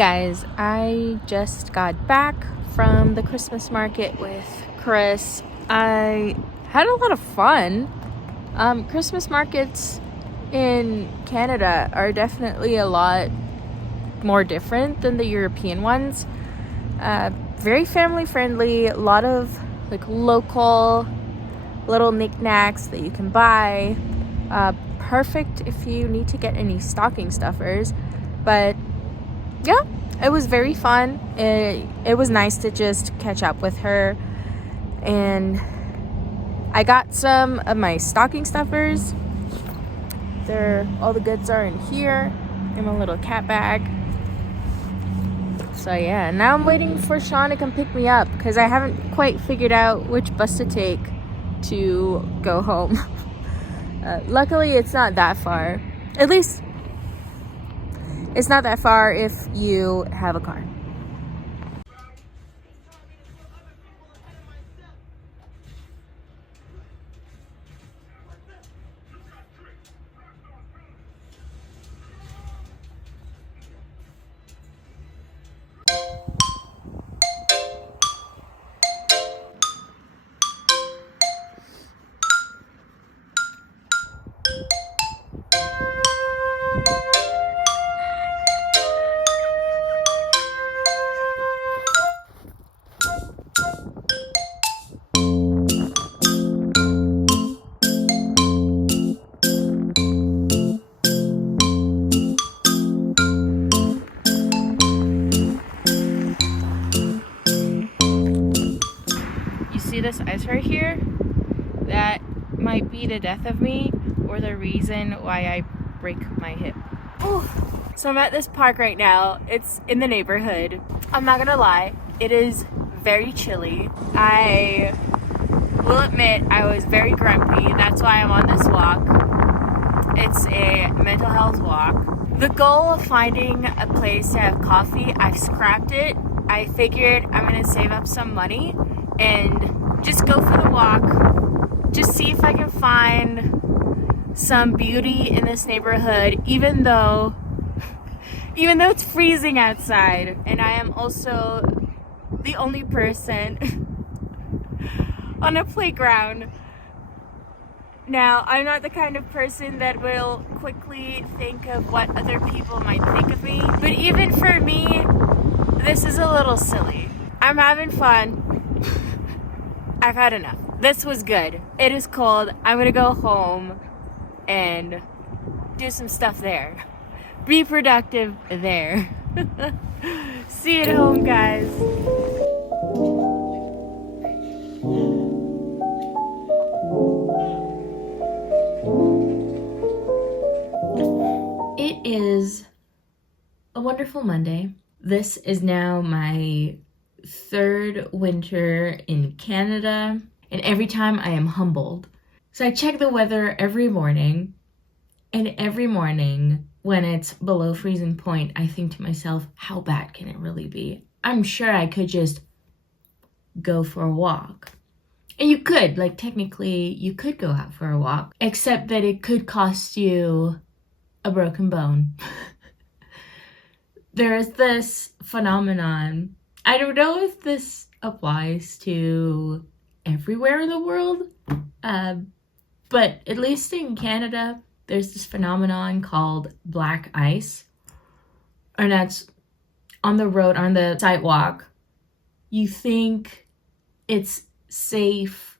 Guys, I just got back from the Christmas market with Chris. I had a lot of fun. Christmas markets in Canada are definitely a lot more different than the European ones. Very family friendly, a lot of local little knickknacks that you can buy. Perfect if you need to get any stocking stuffers. But yeah, it was very fun. It was nice to just catch up with her. And I got some of my stocking stuffers. All the goods are in here in my little cat bag. So yeah, now I'm waiting for Sean to come pick me up because I haven't quite figured out which bus to take to go home. Luckily, it's not that far. At least, it's not that far if you have a car. See this ice right here? That might be the death of me or the reason why I break my hip. Ooh. So I'm at this park right now. It's in the neighborhood. I'm not gonna lie, it is very chilly. I will admit I was very grumpy. That's why I'm on this walk. It's a mental health walk. The goal of finding a place to have coffee, I've scrapped it. I figured I'm gonna save up some money and just go for the walk, just see if I can find some beauty in this neighborhood, even though it's freezing outside, and I am also the only person on a playground. Now, I'm not the kind of person that will quickly think of what other people might think of me, but even for me, this is a little silly. I'm having fun. I've had enough. This was good. It is cold. I'm gonna go home and do some stuff there. Be productive there. See you at home, guys. It is a wonderful Monday. This is now my third winter in Canada, and every time I am humbled. So I check the weather every morning, and every morning when it's below freezing point, I think to myself, how bad can it really be? I'm sure I could just go for a walk. And you could, technically, you could go out for a walk, except that it could cost you a broken bone. There is this phenomenon. I don't know if this applies to everywhere in the world, but at least in Canada, there's this phenomenon called black ice, and that's on the road, on the sidewalk. You think it's safe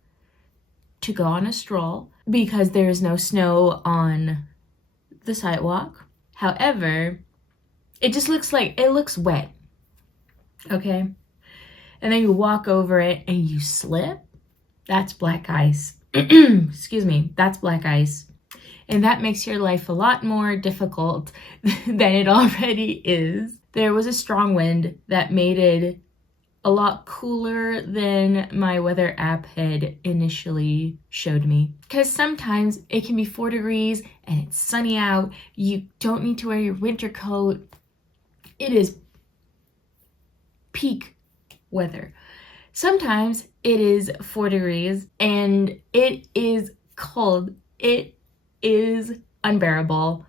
to go on a stroll because there is no snow on the sidewalk. However, it just looks wet. Okay, and then you walk over it and you slip. That's black ice. Excuse me, that's black ice. And that makes your life a lot more difficult than it already is. There was a strong wind that made it a lot cooler than my weather app had initially showed me. Because sometimes it can be 4 degrees and it's sunny out. You don't need to wear your winter coat. It is peak weather. Sometimes it is 4 degrees and it is cold. It is unbearable.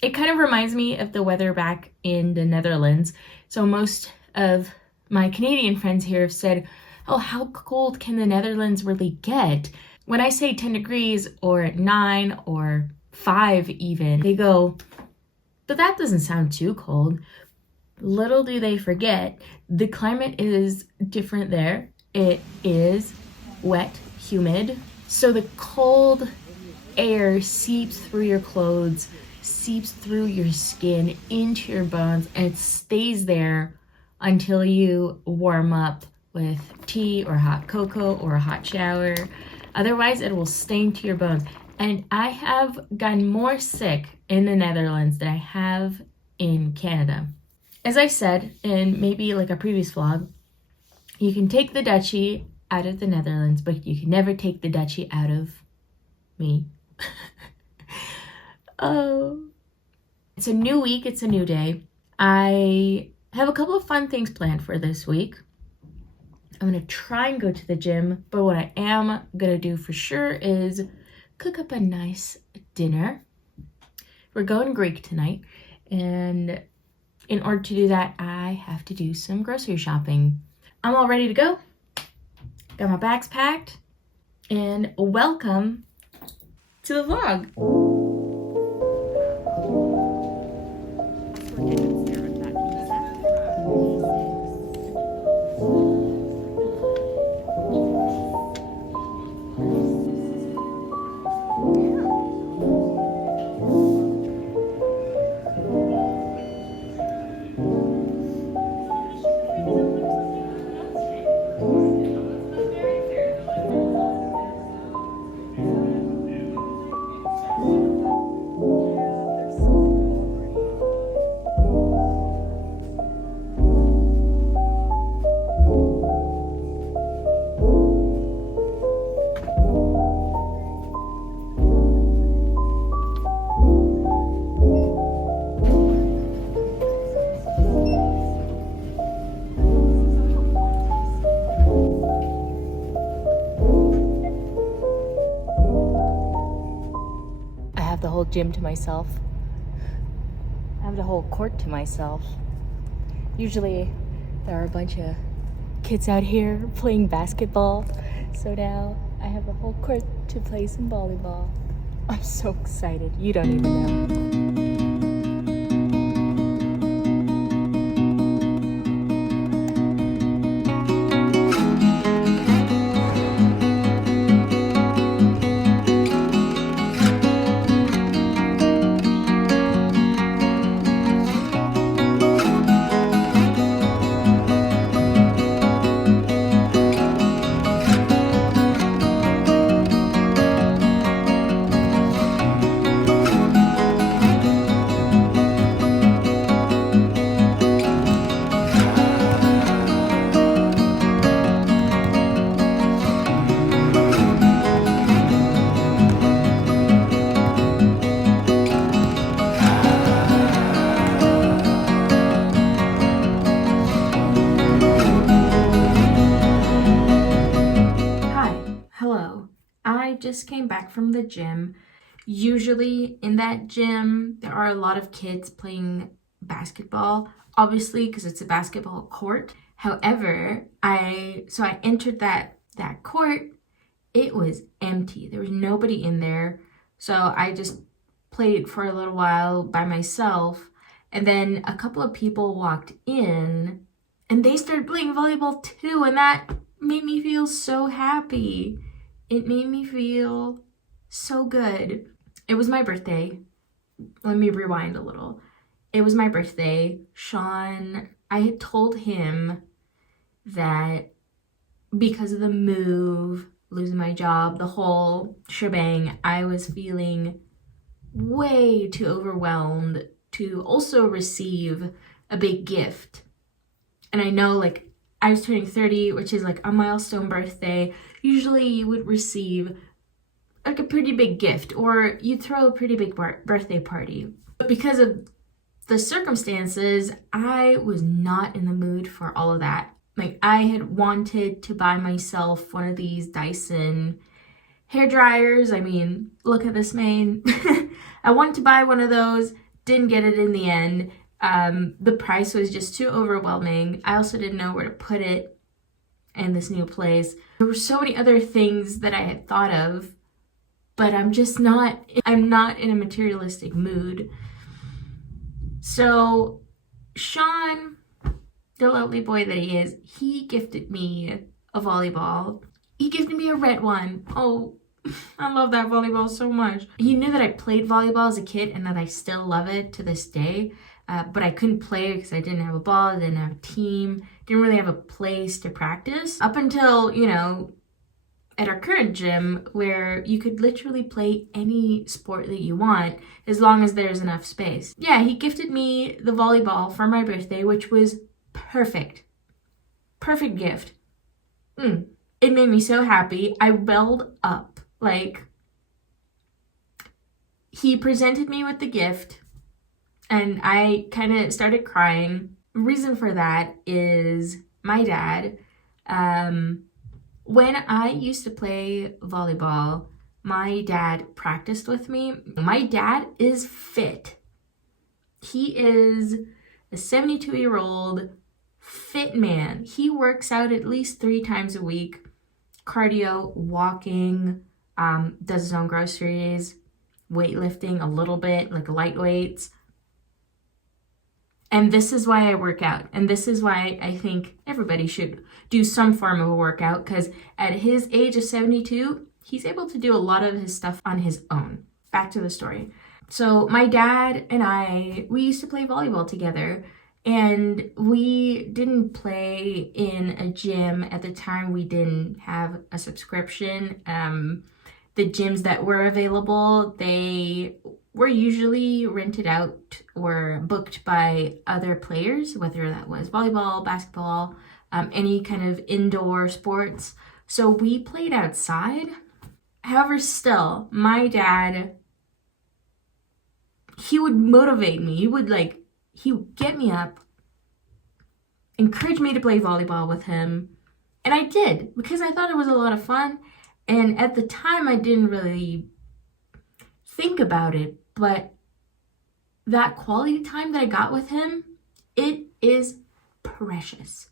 It kind of reminds me of the weather back in the Netherlands. So most of my Canadian friends here have said, oh, how cold can the Netherlands really get? When I say 10 degrees or 9 or 5 even, they go, but that doesn't sound too cold. Little do they forget, the climate is different there. It is wet, humid. So the cold air seeps through your clothes, seeps through your skin into your bones, and it stays there until you warm up with tea or hot cocoa or a hot shower. Otherwise, it will stain to your bones. And I have gotten more sick in the Netherlands than I have in Canada. As I said in maybe like a previous vlog, you can take the Dutchie out of the Netherlands, but you can never take the Dutchie out of me. Oh, it's a new week, it's a new day. I have a couple of fun things planned for this week. I'm gonna try and go to the gym, but what I am gonna do for sure is cook up a nice dinner. We're going Greek tonight, and in order to do that, I have to do some grocery shopping. I'm all ready to go. Got my bags packed, and welcome to the vlog. The whole gym to myself. I have the whole court to myself. Usually there are a bunch of kids out here playing basketball, so now I have the whole court to play some volleyball. I'm so excited, you don't even know. Just came back from the gym. Usually in that gym there are a lot of kids playing basketball, obviously because it's a basketball court. However, I entered that court. It was empty. There was nobody in there. So I just played for a little while by myself, and then a couple of people walked in and they started playing volleyball too, and that made me feel so happy. It made me feel so good. It was my birthday. Let me rewind a little. It was my birthday. Sean, I had told him that because of the move, losing my job, the whole shebang, I was feeling way too overwhelmed to also receive a big gift. And I know, like, I was turning 30, which is like a milestone birthday. Usually you would receive like a pretty big gift, or you'd throw a pretty big birthday party. But because of the circumstances, I was not in the mood for all of that. Like, I had wanted to buy myself one of these Dyson hair dryers. I mean, look at this mane. I wanted to buy one of those. Didn't get it in the end. The price was just too overwhelming. I also didn't know where to put it in this new place. There were so many other things that I had thought of, but I'm not in a materialistic mood. So Sean, the lovely boy that he is, he gifted me a volleyball. He gifted me a red one. Oh, I love that volleyball so much. He knew that I played volleyball as a kid and that I still love it to this day. But I couldn't play because I didn't have a ball, I didn't have a team, didn't really have a place to practice. Up until, at our current gym where you could literally play any sport that you want as long as there's enough space. Yeah, he gifted me the volleyball for my birthday, which was perfect. Perfect gift. It made me so happy. I welled up. He presented me with the gift and I kind of started crying. Reason for that is my dad. When I used to play volleyball, my dad practiced with me. My dad is fit. He is a 72-year-old fit man. He works out at least 3 times a week. Cardio, walking, does his own groceries, weightlifting a little bit, like light weights. And this is why I work out. And this is why I think everybody should do some form of a workout, because at his age of 72, he's able to do a lot of his stuff on his own. Back to the story. So my dad and we used to play volleyball together, and we didn't play in a gym at the time. We didn't have a subscription. The gyms that were available, they were usually rented out or booked by other players, whether that was volleyball, basketball, any kind of indoor sports. So we played outside. However, still, my dad, he would motivate me. He would get me up, encourage me to play volleyball with him. And I did, because I thought it was a lot of fun. And at the time, I didn't really think about it, but that quality time that I got with him, it is precious.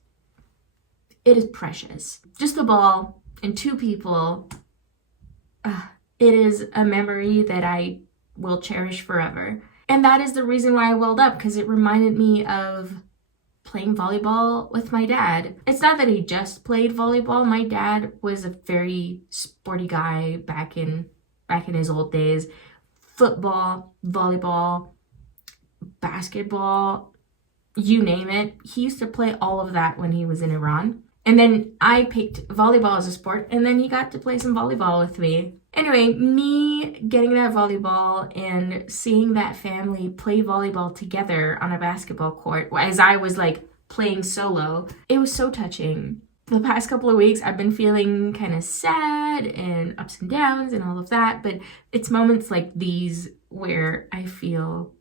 It is precious. Just the ball and 2 people. It is a memory that I will cherish forever. And that is the reason why I welled up, because it reminded me of playing volleyball with my dad. It's not that he just played volleyball. My dad was a very sporty guy back in his old days. Football, volleyball, basketball, you name it. He used to play all of that when he was in Iran. And then I picked volleyball as a sport, and then he got to play some volleyball with me. Anyway, me getting that volleyball and seeing that family play volleyball together on a basketball court as I was playing solo, it was so touching. The past couple of weeks, I've been feeling kind of sad and ups and downs and all of that, but it's moments like these where I feel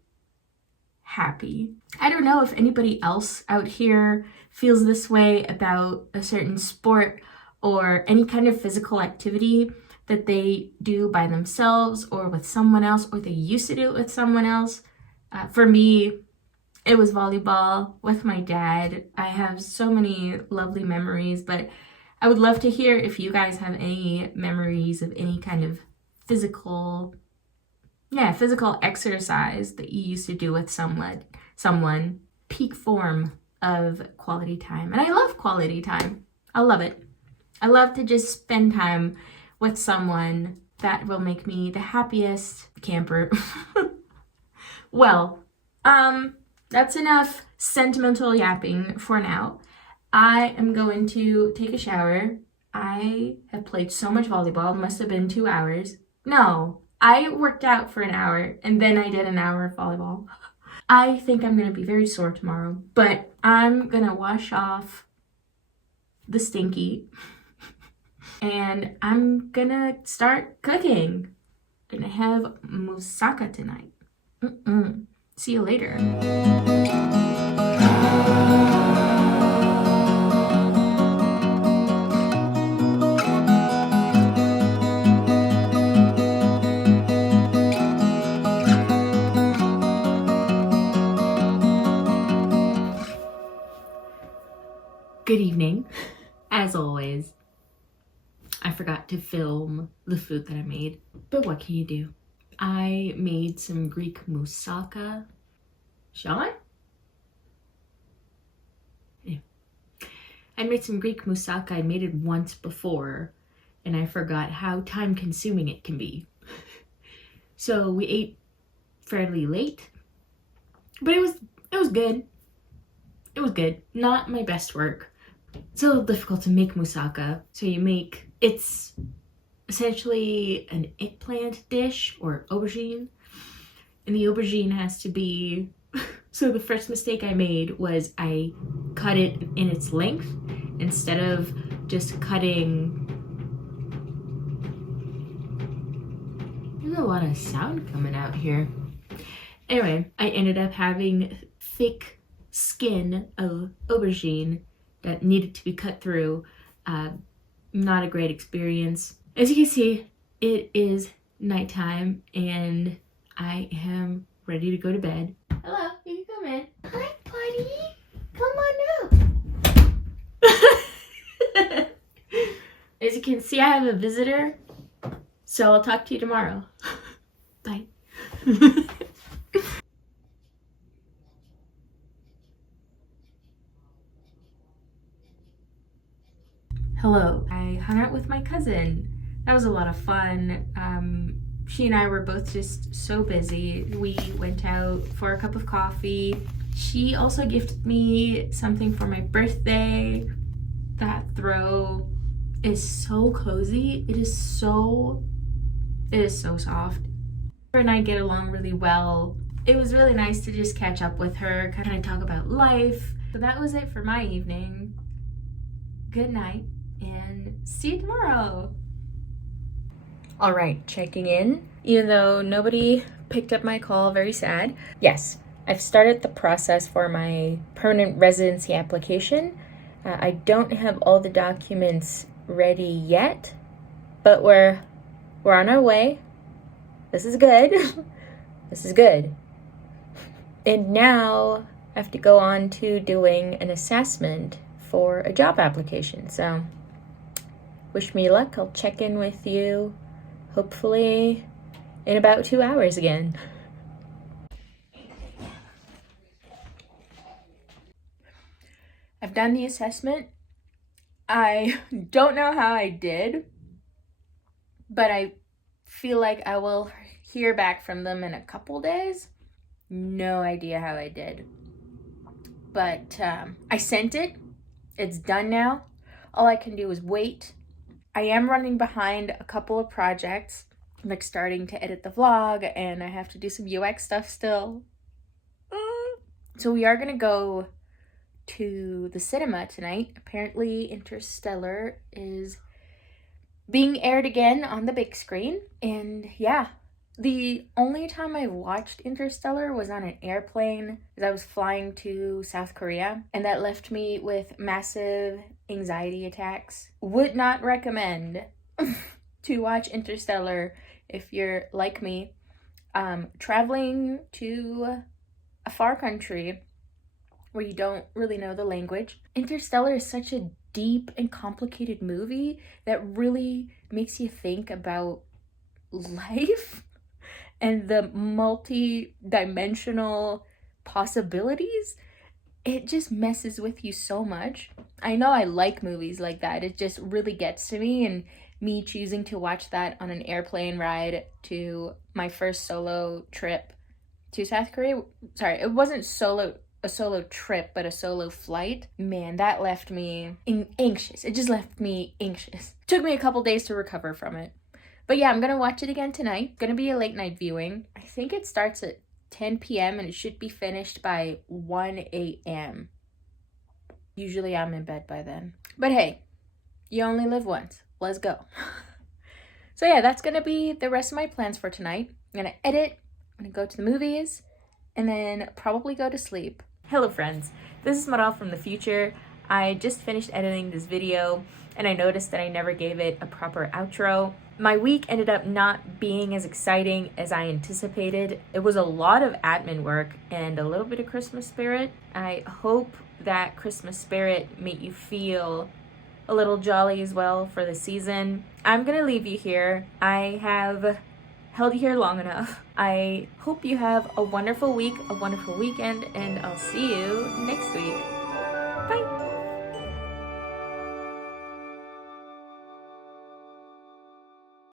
happy. I don't know if anybody else out here feels this way about a certain sport or any kind of physical activity that they do by themselves or with someone else, or they used to do it with someone else. For me, it was volleyball with my dad. I have so many lovely memories, but I would love to hear if you guys have any memories of any kind of physical exercise that you used to do with someone. Peak form of quality time. And I love quality time. I love it. I love to just spend time with someone. That will make me the happiest camper. Well, that's enough sentimental yapping for now. I am going to take a shower. I have played so much volleyball. It must have been 2 hours. No, I worked out for an hour and then I did an hour of volleyball. I think I'm going to be very sore tomorrow, but I'm going to wash off the stinky and I'm going to start cooking. I'm going to have moussaka tonight. See you later. Good evening. As always, I forgot to film the food that I made, but what can you do? I made some Greek moussaka. Sean? Yeah. I made some Greek moussaka. I made it once before, and I forgot how time-consuming it can be. So we ate fairly late, but it was good. It was good. Not my best work. It's a little difficult to make moussaka. So it's essentially an eggplant dish or aubergine. And the aubergine has to be, so the first mistake I made was I cut it in its length instead of just cutting. There's a lot of sound coming out here. Anyway, I ended up having thick skin of aubergine that needed to be cut through. Not a great experience. As you can see, it is nighttime and I am ready to go to bed. Hello, you can come in. Hi, buddy. Come on up. As you can see, I have a visitor, so I'll talk to you tomorrow. Bye. Hello. I hung out with my cousin. That was a lot of fun. She and I were both just so busy. We went out for a cup of coffee. She also gifted me something for my birthday. That throw is so cozy. It is so soft. Her and I get along really well. It was really nice to just catch up with her, kind of talk about life. So that was it for my evening. Good night. And see you tomorrow. All right, checking in. Even though nobody picked up my call, very sad. Yes, I've started the process for my permanent residency application. I don't have all the documents ready yet, but we're on our way. This is good. This is good. And now I have to go on to doing an assessment for a job application. So wish me luck. I'll check in with you hopefully in about 2 hours again. I've done the assessment. I don't know how I did, but I feel like I will hear back from them in a couple days. No idea how I did. But I sent it. It's done now. All I can do is wait. I am running behind a couple of projects, like starting to edit the vlog, and I have to do some UX stuff still. So we are gonna go to the cinema tonight. Apparently Interstellar is being aired again on the big screen, and yeah, the only time I watched Interstellar was on an airplane as I was flying to South Korea, and that left me with massive anxiety attacks. Would not recommend to watch Interstellar if you're like me. Traveling to a far country where you don't really know the language. Interstellar is such a deep and complicated movie that really makes you think about life and the multi-dimensional possibilities. It just messes with you so much. I know I like movies like that. It just really gets to me, and me choosing to watch that on an airplane ride to my first solo trip to South Korea. Sorry, it wasn't a solo trip, but a solo flight. Man, that left me anxious. It just left me anxious. Took me a couple days to recover from it. But yeah, I'm gonna watch it again tonight. Gonna be a late night viewing. I think it starts at 10 p.m. and it should be finished by 1 a.m. Usually I'm in bed by then. But hey, you only live once. Let's go. So yeah, that's gonna be the rest of my plans for tonight. I'm gonna edit, I'm gonna go to the movies, and then probably go to sleep. Hello friends, this is Maral from the future. I just finished editing this video and I noticed that I never gave it a proper outro. My week ended up not being as exciting as I anticipated. It was a lot of admin work and a little bit of Christmas spirit. I hope that Christmas spirit, make you feel a little jolly as well for the season. I'm gonna leave you here. I have held you here long enough. I hope you have a wonderful week, a wonderful weekend, and I'll see you next week. Bye!